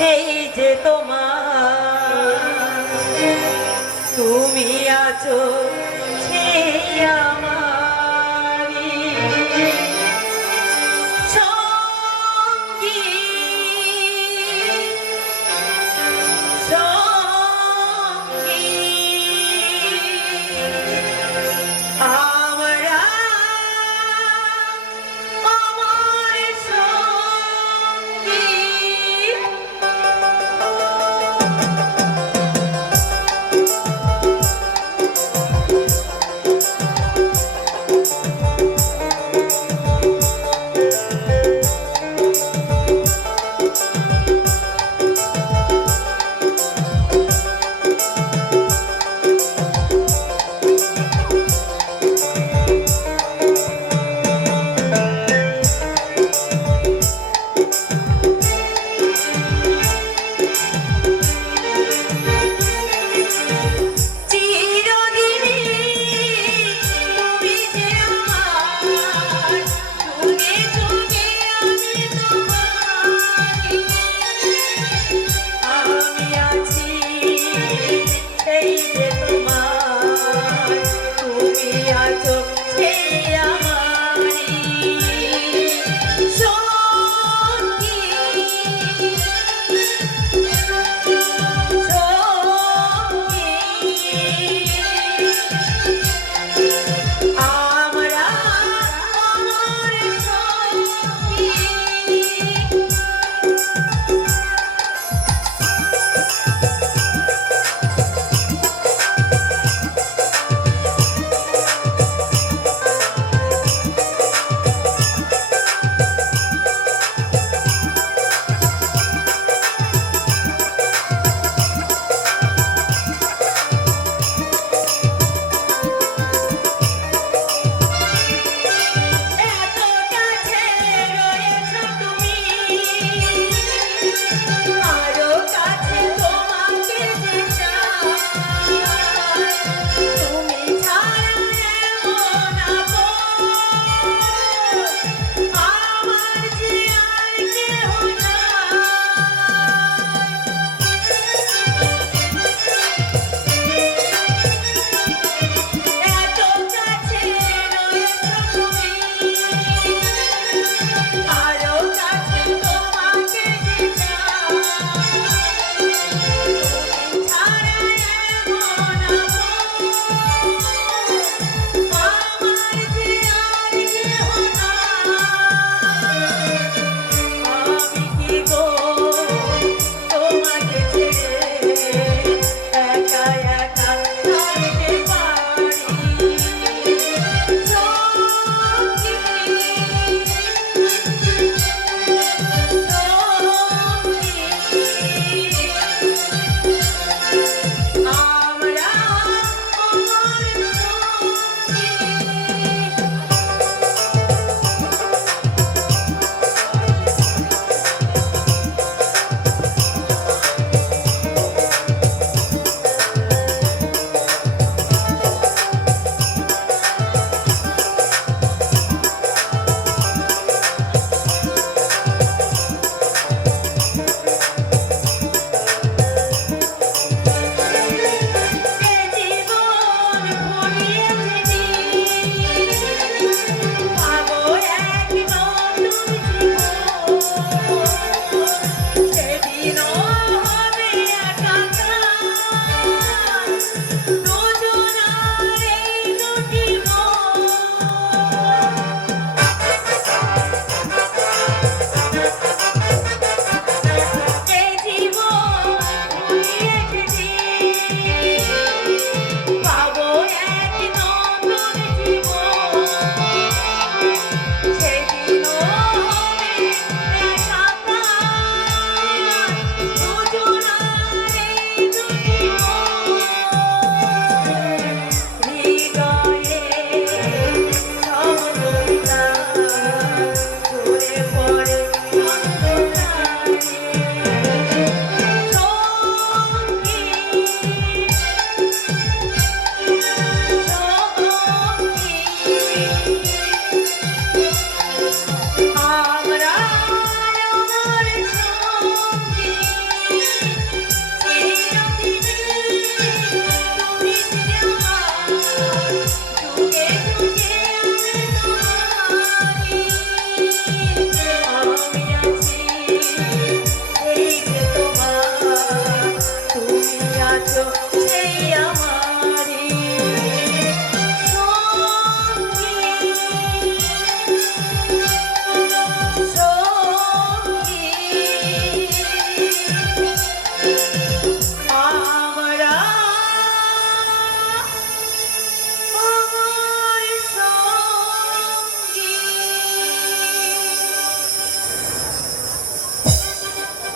সেই যে তোমার তুমি আছো সেই